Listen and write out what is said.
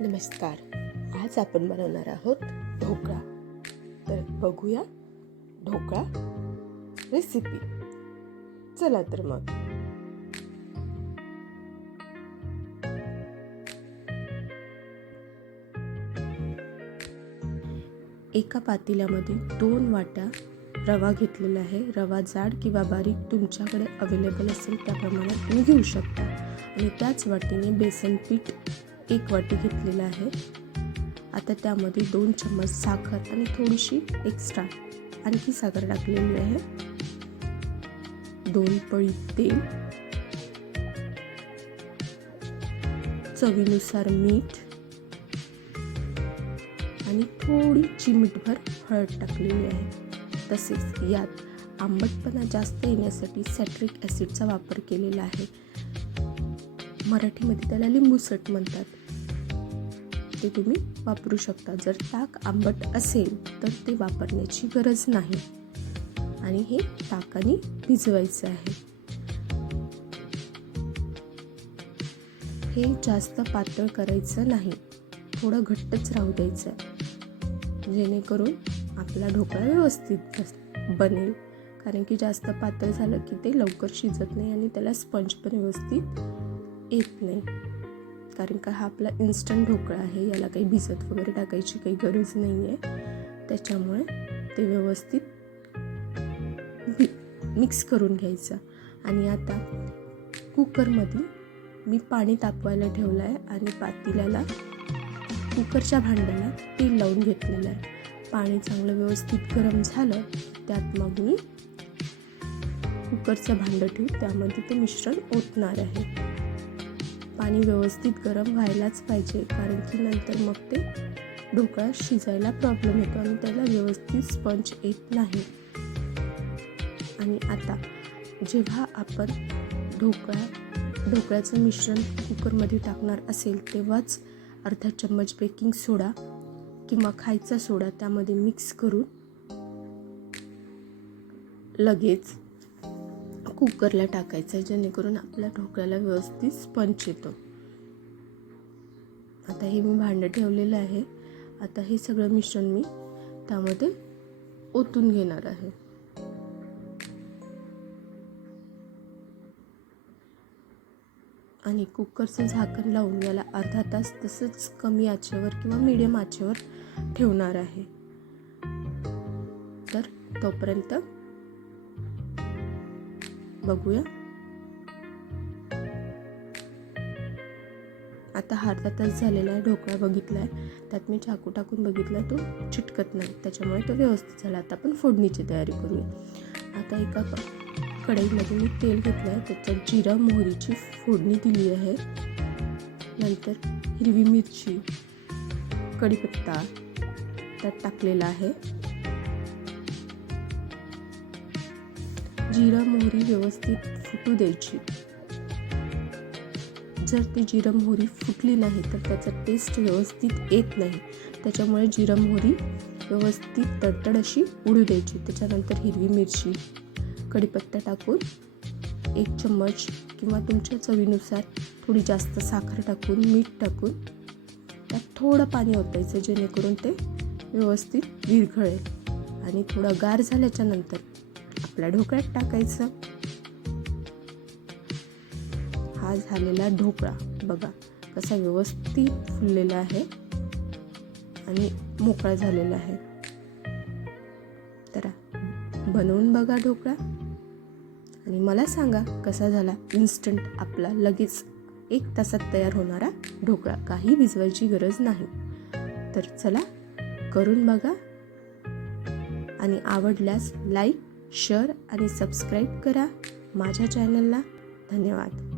नमस्कार. आज आपण बनवणार आहोत ढोकळा. तर बघूया ढोकळा रेसिपी चला तर मग. एका पातेल्यामध्ये दोन वाट्या रवा घेतलेला आहे. रवा जाड किंवा बारीक तुमच्याकडे अवेलेबल असेल त्या प्रमाणात तुम्ही घेऊ शकता. आणि त्याच वाटीने बेसन पीठ एक वाटी घेतलेला आहे. आता त्यामध्ये दोन चम्मच साखर आणि थोडीशी एक्स्ट्रा आणखी साखर टाकलेली आहे. दोन पळी तेल. चवीनुसार मीठ. आणि थोडी चिमीटभर हळद टाकलेली आहे. तसेच यात आंबटपणा जास्त येण्यासाठी सॅट्रिक ॲसिडचा वापर केलेला आहे. मराठीमध्ये त्याला लिंबूसट म्हणतात. ते तुम्ही वापरू शकता. जर ताक आंबट असेल तर ते वापरण्याची गरज नाही. आणि हे ताकाने भिजवायचं आहे. हे जास्त पातळ करायचं नाही. थोडं घट्टच राहू द्यायचं. आहे जेणेकरून आपला ढोकळा व्यवस्थित बनेल. कारण की जास्त पातळ झालं की ते लवकर शिजत नाही आणि त्याला स्पंज पण व्यवस्थित येत नाही. कारण का हा आपला इन्स्टंट ढोकळा आहे याला काही भिजत वगैरे टाकायची काही गरज नाही आहे त्याच्यामुळे ते व्यवस्थित मिक्स करून घ्यायचं. आणि आता कुकरमध्ये मी पाणी तापवायला ठेवलं आहे आणि पातेल्याला कुकरच्या भांड्याला तेल लावून घेतलेलं आहे. पाणी चांगलं व्यवस्थित गरम झालं त्यात मग मी कुकरचं भांडं ठेवून त्यामध्ये ते मिश्रण ओतणार आहे. पाणी व्यवस्थित गरम व्हायलाच पाहिजे कारण की नंतर मग ते ढोकळा शिजायला प्रॉब्लेम येतो आणि त्याला व्यवस्थित स्पंज येत नाही. आणि आता जेव्हा आपण ढोकळा ढोकळ्याचं मिश्रण कुकरमध्ये टाकणार असेल तेव्हाच अर्धा चम्मच बेकिंग सोडा किंवा खायचा सोडा त्यामध्ये मिक्स करून लगेच कुकरला टाकायचं आहे जेणेकरून आपल्या ढोकळ्याला व्यवस्थित स्पंच येतो. आता हे मी भांडं ठेवलेलं आहे. आता हे सगळं मिश्रण मी त्यामध्ये ओतून घेणार आहे. आणि कुकरचं झाकण लावून याला अर्धा तास तसंच कमी आचेवर किंवा मिडियम आचेवर ठेवणार आहे. तर तोपर्यंत बघूया. आता अर्धा तास झालेला आहे ढोकळा बघितला आहे त्यात मी चाकू टाकून बघितला तो चिटकत नाही. त्याच्यामुळे तो व्यवस्थित झाला. आता आपण फोडणीची तयारी करूया. आता एका कढईमध्ये मी तेल घेतलं आहे त्याच्यात जिरा मोहरीची फोडणी दिली आहे. नंतर हिरवी मिरची कढीपत्ता त्यात टाकलेला आहे. जिरा मोहरी व्यवस्थित फुटू द्यायची. जर ती जिरा मोहरी फुटली नाही तर त्याचा टेस्ट व्यवस्थित येत नाही. त्याच्यामुळे जिरा मोहरी व्यवस्थित तडतड अशी उडू द्यायची. त्याच्यानंतर हिरवी मिरची कढीपत्ता टाकून एक चम्मच किंवा तुमच्या चवीनुसार थोडी जास्त साखर टाकून मीठ टाकून त्यात थोडं पाणी ओतायचं जेणेकरून ते व्यवस्थित विरघळेल. आणि थोडं गार झाल्याच्यानंतर आपल्या ढोकळ्यात टाकायचं. हा झालेला ढोकळा. बघा कसा व्यवस्थित फुललेला आहे आणि मोकळा झालेला आहे. तर बनवून बघा ढोकळा. आणि मला सांगा कसा झाला इन्स्टंट आपला लगेच एक तासात तयार होणारा ढोकळा. काही भिजवायची गरज नाही. तर चला करून बघा. आणि आवडल्यास लाईक शेअर आणि सबस्क्राईब करा. माझ्या चॅनलला धन्यवाद.